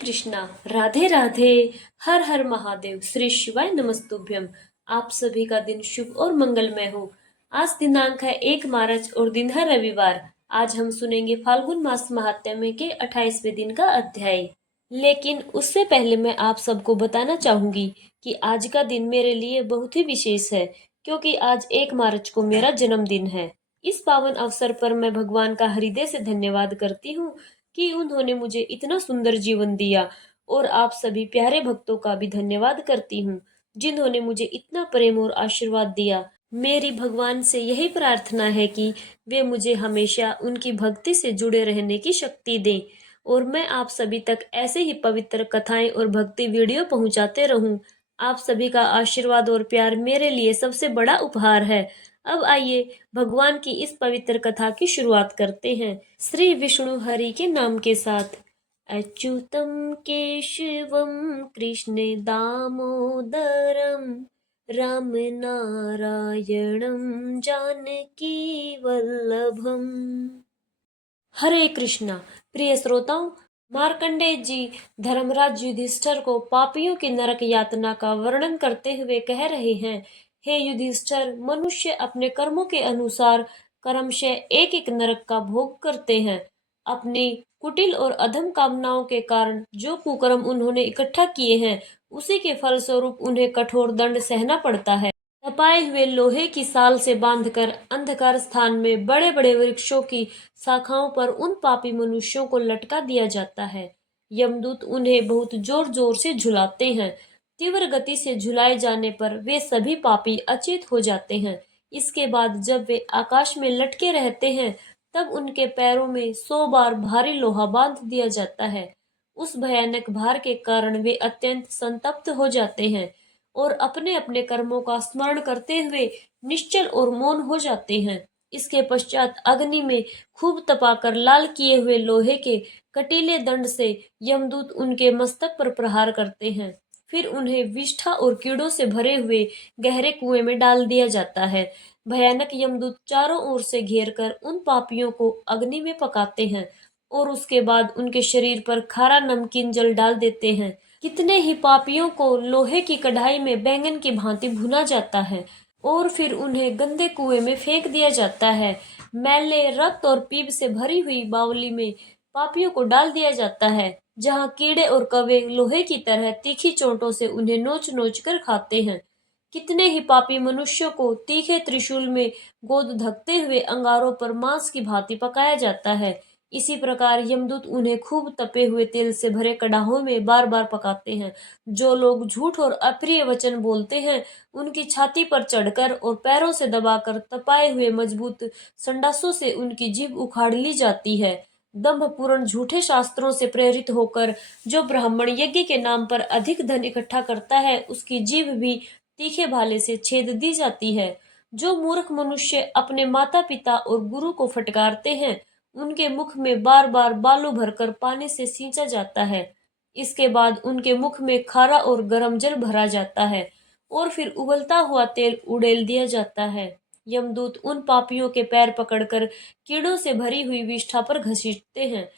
कृष्णा, राधे राधे। हर हर महादेव। श्री शिवाय नमस्तुभ्यम। आप सभी का दिन शुभ और मंगलमय हो। आज दिनांक है 1 मार्च और दिन है रविवार। आज हम सुनेंगे फाल्गुन मास महात्म्य के 28वें दिन का अध्याय। लेकिन उससे पहले मैं आप सबको बताना चाहूंगी कि आज का दिन मेरे लिए बहुत ही विशेष है, क्योंकि आज 1 मार्च को मेरा जन्मदिन है। इस पावन अवसर पर मैं भगवान का हृदय से धन्यवाद करती हूँ कि उन्होंने मुझे इतना सुंदर जीवन दिया, और आप सभी प्यारे भक्तों का भी धन्यवाद करती हूँ जिन्होंने मुझे इतना प्रेम और आशीर्वाद दिया। मेरी भगवान से यही प्रार्थना है कि वे मुझे हमेशा उनकी भक्ति से जुड़े रहने की शक्ति दें, और मैं आप सभी तक ऐसे ही पवित्र कथाएं और भक्ति वीडियो पहुंचाते रहूं। आप सभी का आशीर्वाद और प्यार मेरे लिए सबसे बड़ा उपहार है। अब आइए भगवान की इस पवित्र कथा की शुरुआत करते हैं श्री विष्णु हरि के नाम के साथ। अच्युतम केशवम कृष्ण दामोदरम राम नारायणम जानकी वल्लभम। हरे कृष्णा। प्रिय श्रोताओं, मार्कंडेय जी धर्मराज युधिष्ठिर को पापियों की नरक यातना का वर्णन करते हुए कह रहे हैं, हे युधिष्ठिर, मनुष्य अपने कर्मों के अनुसार क्रमशः एक एक नरक का भोग करते हैं। अपनी कुटिल और अधम कामनाओं के कारण जो कुकर्म उन्होंने इकट्ठा किए हैं, उसी के फलस्वरूप उन्हें कठोर दंड सहना पड़ता है। तपाए हुए लोहे की साल से बांधकर अंधकार स्थान में बड़े बड़े वृक्षों की शाखाओं पर उन पापी मनुष्यों को लटका दिया जाता है। यमदूत उन्हें बहुत जोर जोर से झुलाते हैं। तीव्र गति से झुलाए जाने पर वे सभी पापी अचेत हो जाते हैं। इसके बाद जब वे आकाश में लटके रहते हैं, तब उनके पैरों में 100 बार भारी लोहा बांध दिया जाता है। उस भयानक भार के कारण वे अत्यंत संतप्त हो जाते हैं और अपने अपने कर्मों का स्मरण करते हुए निश्चल और मौन हो जाते हैं। इसके पश्चात अग्नि में खूब तपाकर लाल किए हुए लोहे के कटीले दंड से यमदूत उनके मस्तक पर प्रहार करते हैं। फिर उन्हें विष्ठा और कीड़ों से भरे हुए गहरे कुएं में डाल दिया जाता है। भयानक यमदूत चारों ओर से घेरकर उन पापियों को अग्नि में पकाते हैं और उसके बाद उनके शरीर पर खारा नमकीन जल डाल देते हैं। कितने ही पापियों को लोहे की कढ़ाई में बैंगन की भांति भुना जाता है और फिर उन्हें गंदे कुएं में फेंक दिया जाता है। मैले रक्त और पीप से भरी हुई बावली में पापियों को डाल दिया जाता है, जहां कीड़े और कौवे लोहे की तरह तीखी चोटों से उन्हें नोच नोच कर खाते हैं। कितने ही पापी मनुष्यों को तीखे त्रिशूल में गोद धकते हुए अंगारों पर मांस की भांति पकाया जाता है। इसी प्रकार यमदूत उन्हें खूब तपे हुए तेल से भरे कड़ाहों में बार बार पकाते हैं। जो लोग झूठ और अप्रिय वचन बोलते हैं, उनकी छाती पर चढ़कर और पैरों से दबाकर तपाए हुए मजबूत संडासों से उनकी जीभ उखाड़ ली जाती है। दंभपूर्ण झूठे शास्त्रों से प्रेरित होकर जो ब्राह्मण यज्ञ के नाम पर अधिक धन इकट्ठा करता है, उसकी जीभ भी तीखे भाले से छेद दी जाती है। जो मूर्ख मनुष्य अपने माता पिता और गुरु को फटकारते हैं, उनके मुख में बार बार बालू भरकर पानी से सींचा जाता है। इसके बाद उनके मुख में खारा और गर्म जल भरा जाता है और फिर उबलता हुआ तेल उड़ेल दिया जाता है। यमदूत उन पापियों के पैर पकड़कर कीड़ों से भरी हुई विष्ठा पर घसीटते हैं।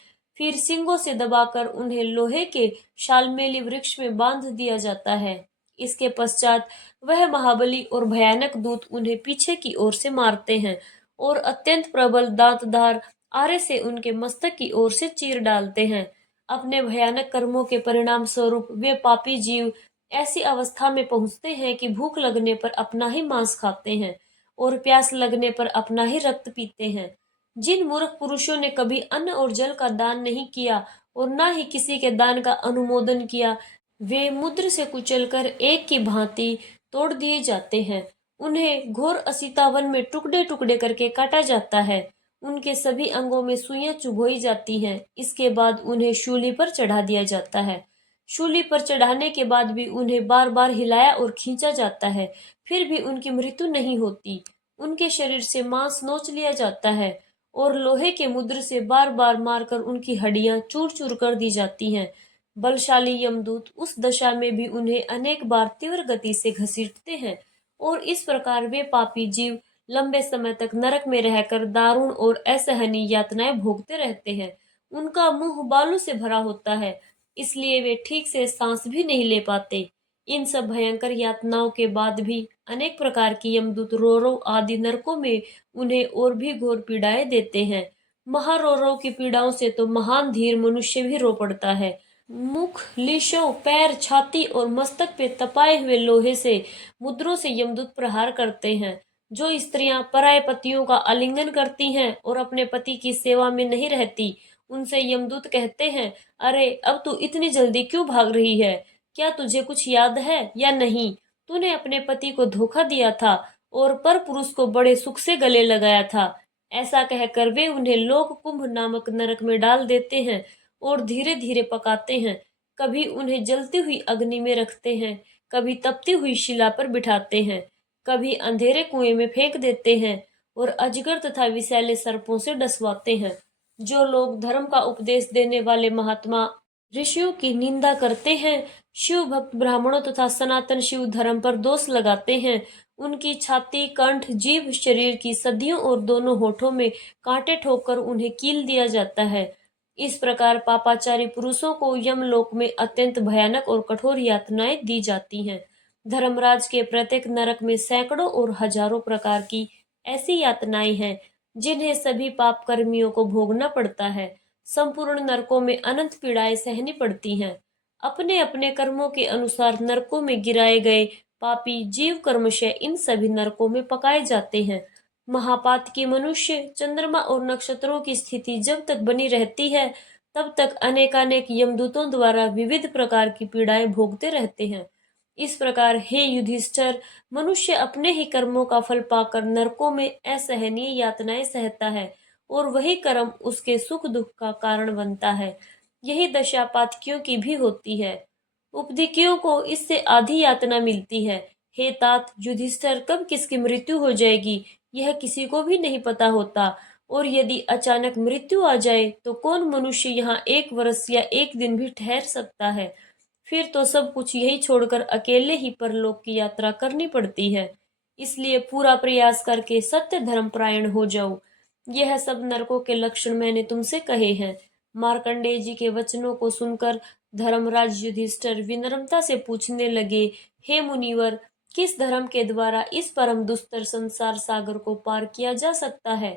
फिर सींगों से दबाकर उन्हें लोहे के शालमेली वृक्ष में बांध दिया जाता है। इसके पश्चात वह महाबली और भयानक दूत उन्हें पीछे की ओर से मारते हैं और अत्यंत प्रबल दांतदार आरे से उनके मस्तक की ओर से चीर डालते हैं। अपने भयानक कर्मों के परिणाम स्वरूप वे पापी जीव ऐसी अवस्था में पहुंचते हैं कि भूख लगने पर अपना ही मांस खाते हैं और प्यास लगने पर अपना ही रक्त पीते हैं। जिन मूर्ख पुरुषों ने कभी अन्न और जल का दान नहीं किया और न ही किसी के दान का अनुमोदन किया, वे मुद्र से कुचलकर एक की भांति तोड़ दिए जाते हैं। उन्हें घोर असीतावन में टुकड़े टुकड़े करके काटा जाता है। उनके सभी अंगों में सुइयां चुभोई जाती हैं। इसके बाद उन्हें शूली पर चढ़ा दिया जाता है। शूली पर चढ़ाने के बाद भी उन्हें बार बार हिलाया और खींचा जाता है, फिर भी उनकी मृत्यु नहीं होती। उनके शरीर से मांस नोच लिया जाता है और लोहे के मुद्र से बार बार मारकर उनकी हड्डियां चूर चूर कर दी जाती हैं। बलशाली यमदूत उस दशा में भी उन्हें अनेक बार तीव्र गति से घसीटते हैं और इस प्रकार वे पापी जीव लंबे समय तक नरक में रहकर दारुण और असहनीय यातनाएं भोगते रहते हैं। उनका मुंह बालू से भरा होता है इसलिए वे ठीक से सांस भी नहीं ले पाते। इन सब भयंकर यातनाओं के बाद भी अनेक प्रकार की यमदूत रोरो आदि नरकों में उन्हें और भी घोर पीड़ाएं देते हैं। महारोरों की पीड़ाओं से तो महान धीर मनुष्य भी रो पड़ता है। मुख, लीशों, पैर, छाती और मस्तक पे तपाए हुए लोहे से मुद्रों से यमदूत प्रहार करते हैं। जो स्त्रियां पराये पतियों का आलिंगन करती हैं और अपने पति की सेवा में नहीं रहती, उनसे यमदूत कहते हैं, अरे अब तू इतनी जल्दी क्यों भाग रही है? क्या तुझे कुछ याद है या नहीं? तूने अपने पति को धोखा दिया था और पर पुरुष को बड़े सुख से गले लगाया था। ऐसा कहकर वे उन्हें लोक कुंभ नामक नरक में डाल देते हैं और धीरे धीरे पकाते हैं। कभी उन्हें जलती हुई अग्नि में रखते हैं, कभी तपती हुई शिला पर बिठाते हैं, कभी अंधेरे कुएं में फेंक देते हैं और अजगर तथा विषैले सर्पों से डसवाते हैं। जो लोग धर्म का उपदेश देने वाले महात्मा ऋषियों की निंदा करते हैं, शिव भक्त ब्राह्मणों तथा सनातन शिव धर्म पर दोष लगाते हैं, उनकी छाती, कंठ, जीभ, शरीर की सदियों और दोनों होठों में कांटे ठोककर उन्हें कील दिया जाता है। इस प्रकार पापाचारी पुरुषों को यमलोक में अत्यंत भयानक और कठोर यातनाएं दी जाती हैं। धर्मराज के प्रत्येक नरक में सैकड़ों और हजारों प्रकार की ऐसी यातनाएं हैं जिन्हें सभी पाप कर्मियों को भोगना पड़ता है। संपूर्ण नरकों में अनंत पीड़ाएं सहनी पड़ती हैं। अपने अपने कर्मों के अनुसार नरकों में गिराए गए पापी जीव कर्मशः इन सभी नरकों में पकाए जाते हैं। महापातकी मनुष्य चंद्रमा और नक्षत्रों की स्थिति जब तक बनी रहती है, तब तक अनेकानेक यमदूतों द्वारा विविध प्रकार की पीड़ाएं भोगते रहते हैं। इस प्रकार हे युधिष्ठिर, मनुष्य अपने ही कर्मों का फल पाकर नरकों में असहनीय यातनाएं सहता है और वही कर्म उसके सुख दुख का कारण बनता है। यही दशा पातकियों की भी होती है। उपदिकियों को इससे आधी यातना मिलती है। हे तात युधिष्ठिर, कब किसकी मृत्यु हो जाएगी यह किसी को भी नहीं पता होता, और यदि अचानक मृत्यु आ जाए तो कौन मनुष्य यहाँ 1 वर्ष या 1 दिन भी ठहर सकता है? फिर तो सब कुछ यही छोड़कर अकेले ही परलोक की यात्रा करनी पड़ती है। इसलिए पूरा प्रयास करके सत्य धर्म परायण हो जाओ। यह सब नरकों के लक्षण मैंने तुमसे कहे हैं। मार्कंडेय जी के वचनों को सुनकर धर्मराज युधिष्ठिर विनम्रता से पूछने लगे, हे मुनिवर, किस धर्म के द्वारा इस परम दुस्तर संसार सागर को पार किया जा सकता है?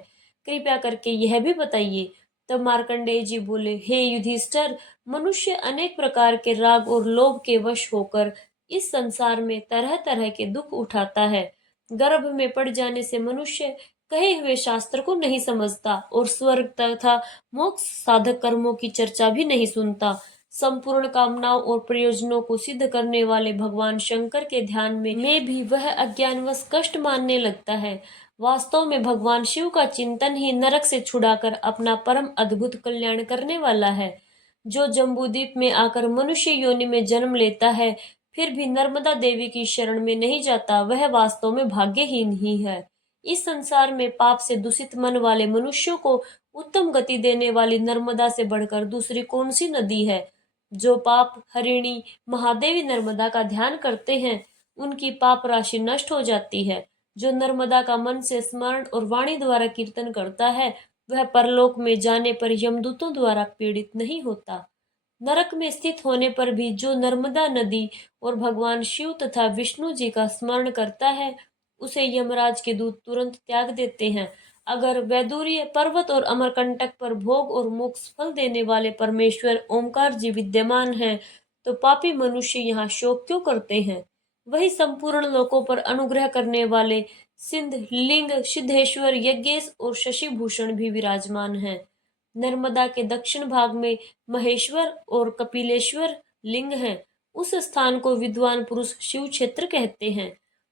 कृपया करके यह भी बताइए। तब मार्कंडेय जी बोले, हे युधिष्ठिर, मनुष्य अनेक प्रकार के राग और लोभ के वश होकर इस संसार में तरह तरह के दुख उठाता है। गर्भ में पड़ जाने से मनुष्य कहे हुए शास्त्र को नहीं समझता और स्वर्ग तथा मोक्ष साधक कर्मों की चर्चा भी नहीं सुनता। संपूर्ण कामनाओं और प्रयोजनों को सिद्ध करने वाले भगवान शंकर के ध्यान में भी वह अज्ञानवश कष्ट मानने लगता है। वास्तव में भगवान शिव का चिंतन ही नरक से छुड़ाकर अपना परम अद्भुत कल्याण करने वाला है। जो जम्बूद्वीप में आकर मनुष्य योनि में जन्म लेता है, फिर भी नर्मदा देवी की शरण में नहीं जाता, वह वास्तव में भाग्यहीन ही है। इस संसार में पाप से दूषित मन वाले मनुष्यों को उत्तम गति देने वाली नर्मदा से बढ़कर दूसरी कौन सी नदी है? जो पाप हरिणी महादेवी नर्मदा का ध्यान करते हैं, उनकी पाप राशि नष्ट हो जाती है। जो नर्मदा का मन से स्मरण और वाणी द्वारा कीर्तन करता है, वह परलोक में जाने पर यमदूतों द्वारा पीड़ित नहीं होता। नरक में स्थित होने पर भी जो नर्मदा नदी और भगवान शिव तथा विष्णु जी का स्मरण करता है, उसे यमराज के दूत तुरंत त्याग देते हैं। अगर वैदुर्य पर्वत और अमरकंटक पर भोग और मोक्ष फल देने वाले परमेश्वर ओमकार जी विद्यमान हैं, तो पापी मनुष्य यहाँ शोक क्यों करते हैं? वही संपूर्ण लोकों पर अनुग्रह करने वाले सिंध, लिंग, सिद्धेश्वर, यज्ञेश और शशिभूषण भी विराजमान हैं। नर्मदा के दक्षिण भाग में महेश्वर और कपिलेश्वर लिंग हैं। उस स्थान को विद्वान पुरुष शिव क्षेत्र कहते हैं।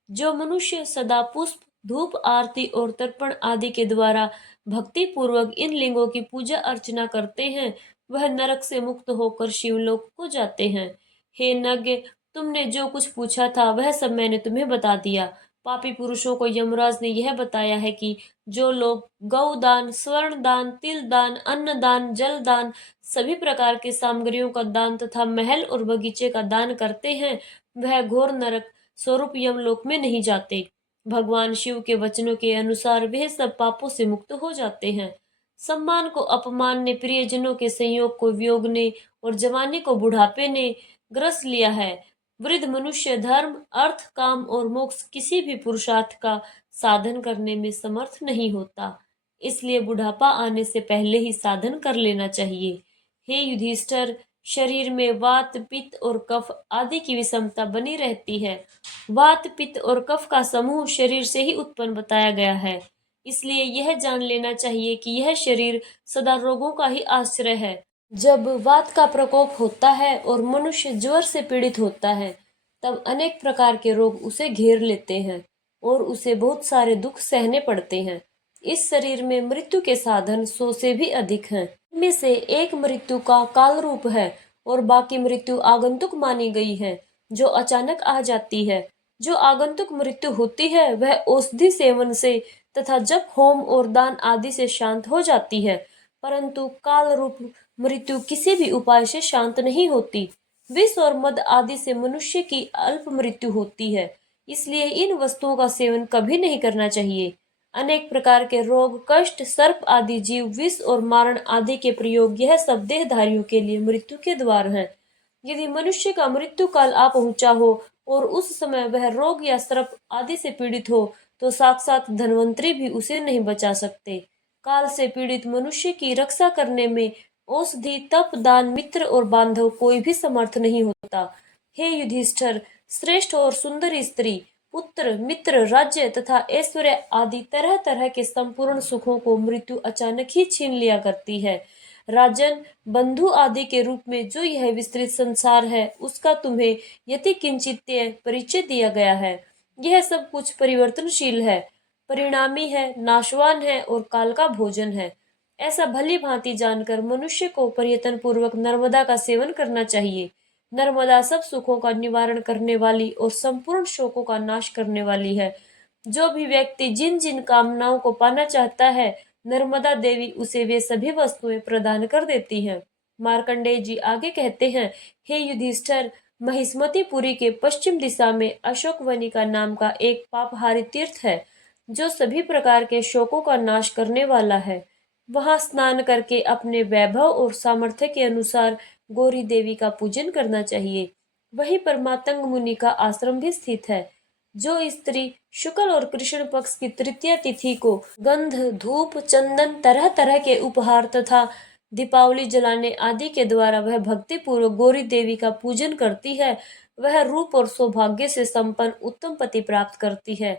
जो मनुष्य सदा पुष्प, धूप, आरती और तर्पण आदि के द्वारा भक्ति पूर्वक इन लिंगों की पूजा अर्चना करते हैं, वह नरक से मुक्त होकर शिवलोक को जाते हैं। हे नज्ञ, तुमने जो कुछ पूछा था वह सब मैंने तुम्हें बता दिया। पापी पुरुषों को यमराज ने यह बताया है कि जो लोग गौदान, स्वर्ण दान, तिल दान, अन्न दान, जल दान, सभी प्रकार की सामग्रियों का दान तथा महल और बगीचे का दान करते हैं, वह घोर नरक स्वरूप यमलोक में नहीं जाते। भगवान शिव के वचनों के अनुसार वे सब पापों से मुक्त हो जाते हैं। सम्मान को अपमान ने, प्रियजनों के संयोग को वियोग ने और जवानी को बुढ़ापे ने ग्रस लिया है। वृद्ध मनुष्य धर्म, अर्थ, काम और मोक्ष किसी भी पुरुषार्थ का साधन करने में समर्थ नहीं होता। इसलिए बुढ़ापा आने से पहले ही साधन कर लेना चाहिए। हे युधिष्ठिर, शरीर में वात, पित्त और कफ आदि की विषमता बनी रहती है। वात, पित्त और कफ का समूह शरीर से ही उत्पन्न बताया गया है। इसलिए यह जान लेना चाहिए कि यह शरीर सदा रोगों का ही आश्रय है। जब वात का प्रकोप होता है और मनुष्य ज्वर से पीड़ित होता है, तब अनेक प्रकार के रोग उसे घेर लेते हैं और उसे बहुत सारे दुख सहने पड़ते हैं। इस शरीर में मृत्यु के साधन 100 से भी अधिक हैं। इनमें से एक मृत्यु का काल रूप है और बाकी मृत्यु आगंतुक मानी गई है, जो अचानक आ जाती है। जो आगंतुक मृत्यु होती है वह औषधि सेवन से तथा जप, होम और दान आदि से शांत हो जाती है, परंतु काल रूप मृत्यु किसी भी उपाय से शांत नहीं होती। विष और मद आदि से मनुष्य की अल्प मृत्यु होती है, इसलिए इन वस्तुओं का सेवन कभी नहीं करना चाहिए। अनेक प्रकार के रोग, कष्ट, सर्प आदि जीव, विष और मारण आदि के प्रयोग, यह सब देहधारियों के लिए मृत्यु के द्वार हैं। यदि मनुष्य का मृत्यु काल आ पहुंचा हो और उस समय वह रोग या सर्प आदि से पीड़ित हो, तो साक्षात धन्वंतरी भी उसे नहीं बचा सकते। काल से पीड़ित मनुष्य की रक्षा करने में औषधि, तप, दान, मित्र और बांधव कोई भी समर्थ नहीं होता। हे युधिष्ठिर, श्रेष्ठ और सुंदर स्त्री, पुत्र, मित्र, राज्य तथा ऐश्वर्य आदि तरह तरह के संपूर्ण सुखों को मृत्यु अचानक ही छीन लिया करती है। राजन, बंधु आदि के रूप में जो यह विस्तृत संसार है, उसका तुम्हें यति किंचित परिचय दिया गया है। यह सब कुछ परिवर्तनशील है, परिणामी है, नाशवान है और काल का भोजन है। ऐसा भली भांति जानकर मनुष्य को प्रयत्न पूर्वक नर्मदा का सेवन करना चाहिए। नर्मदा सब सुखों का निवारण करने वाली और संपूर्ण शोकों का नाश करने वाली है। जो भी व्यक्ति जिन जिन कामनाओं को पाना चाहता है, नर्मदा देवी उसे वे सभी वस्तुएं प्रदान कर देती हैं। मार्कंडेय जी आगे कहते हैं, हे युधिष्ठिर, महिष्मतिपुरी के पश्चिम दिशा में अशोकवनिका नाम का एक पापहारी तीर्थ है, जो सभी प्रकार के शोकों का नाश करने वाला है। वहां स्नान करके अपने वैभव और सामर्थ्य के अनुसार गौरी देवी का पूजन करना चाहिए। वहीं पर मातंग मुनि का आश्रम भी स्थित है। जो स्त्री शुक्ल और कृष्ण पक्ष की तृतीय तिथि को गंध, धूप, चंदन, तरह तरह के उपहार तथा दीपावली जलाने आदि के द्वारा वह भक्ति पूर्वक गौरी देवी का पूजन करती है, वह रूप और सौभाग्य से संपन्न उत्तम पति प्राप्त करती है।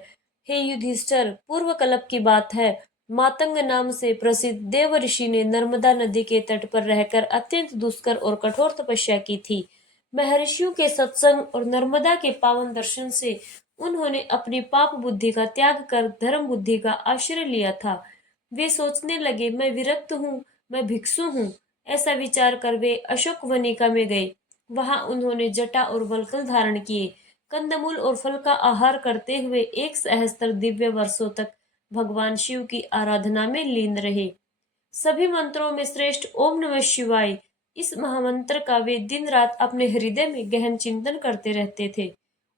हे युधिष्ठिर, पूर्व कल्प की बात है, मातंग नाम से प्रसिद्ध देव ऋषि ने नर्मदा नदी के तट पर रहकर अत्यंत दुष्कर और कठोर तपस्या की थी। महर्षियों के सत्संग और नर्मदा के पावन दर्शन से उन्होंने अपनी पाप बुद्धि का त्याग कर धर्म बुद्धि का आश्रय लिया था। वे सोचने लगे, मैं विरक्त हूँ, मैं भिक्षु हूँ। ऐसा विचार कर वे अशोक वनिका में गए। वहां उन्होंने जटा और वल्कल धारण किए, कंदमूल और फल का आहार करते हुए 1 सहस्त्र दिव्य वर्षों तक भगवान शिव की आराधना में लीन रहे। सभी मंत्रों में श्रेष्ठ ओम नमः शिवाय, इस महामंत्र का वे दिन रात अपने हृदय में गहन चिंतन करते रहते थे।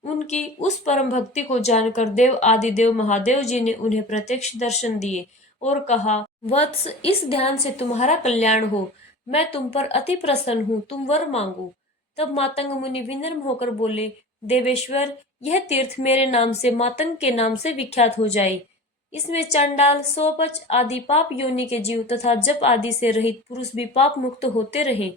उनकी उस परम भक्ति को जानकर देव आदिदेव महादेव जी ने उन्हें प्रत्यक्ष दर्शन दिए और कहा, वत्स, इस ध्यान से तुम्हारा कल्याण हो। मैं तुम पर अति प्रसन्न हूँ, तुम वर मांगो। तब मातंग मुनि विनम्र होकर बोले, देवेश्वर, यह तीर्थ मेरे नाम से मातंग के नाम से विख्यात हो जाए। इसमें चांडाल, सोपच आदि पाप योनि के जीव तथा जप आदि से रहित पुरुष भी पाप मुक्त होते रहे,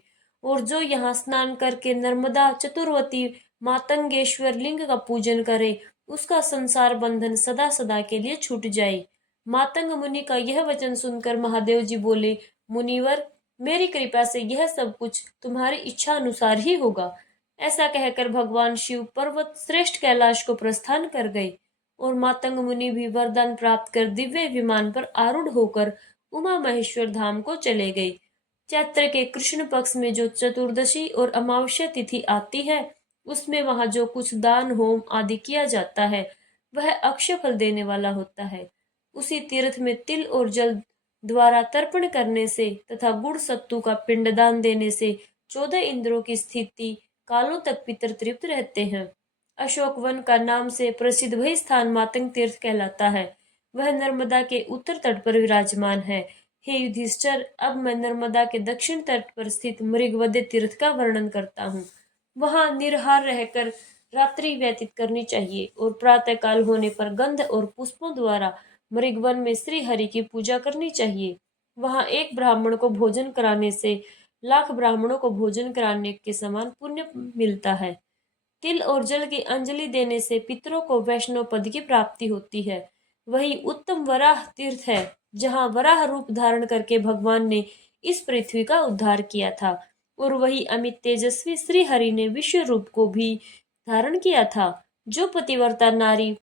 और जो यहाँ स्नान करके नर्मदा चतुर्वती मातंगेश्वर लिंग का पूजन करे, उसका संसार बंधन सदा सदा के लिए छूट जाए। मातंग मुनि का यह वचन सुनकर महादेव जी बोले, मुनिवर, मेरी कृपा से यह सब कुछ तुम्हारी इच्छा अनुसार ही होगा। ऐसा कहकर भगवान शिव पर्वत श्रेष्ठ कैलाश को प्रस्थान कर गए और मातंग मुनि भी वरदान प्राप्त कर दिव्य विमान पर आरूढ़ होकर उमा महेश्वर धाम को चले गए। चैत्र के कृष्ण पक्ष में जो चतुर्दशी और अमावस्या तिथि आती है, उसमें वहां जो कुछ दान, होम आदि किया जाता है, वह अक्षय फल देने वाला होता है। उसी तीर्थ में तिल और जल द्वारा तर्पण करने से तथा गुड़ सत्तू का पिंडदान देने से 14 इंद्रों की स्थिति कालों तक पितर तृप्त रहते हैं। अशोक वन का नाम से प्रसिद्ध वही स्थान मातंग तीर्थ कहलाता है। वह नर्मदा के उत्तर तट पर विराजमान है। हे युधिष्ठिर, अब मैं नर्मदा के दक्षिण तट पर स्थित मृगवधे तीर्थ का वर्णन करता हूँ। वहां निराहार रहकर रात्रि व्यतीत करनी चाहिए और प्रातः काल होने पर गंध और पुष्पों द्वारा मृगवन में श्री हरि की पूजा करनी चाहिए। वहां एक ब्राह्मण को भोजन कराने से लाख ब्राह्मणों को भोजन कराने के समान पुण्य मिलता है। तिल और जल की अंजलि देने से पितरों को वैष्णव पद की प्राप्ति होती है। वही उत्तम वराह तीर्थ है, जहाँ वराह रूप धारण करके भगवान ने इस पृथ्वी का उद्धार किया था। और वही अमित तेजस्वी श्री हरि ने विश्व रूप को भी धारण किया था। जो पतिव्रता नारी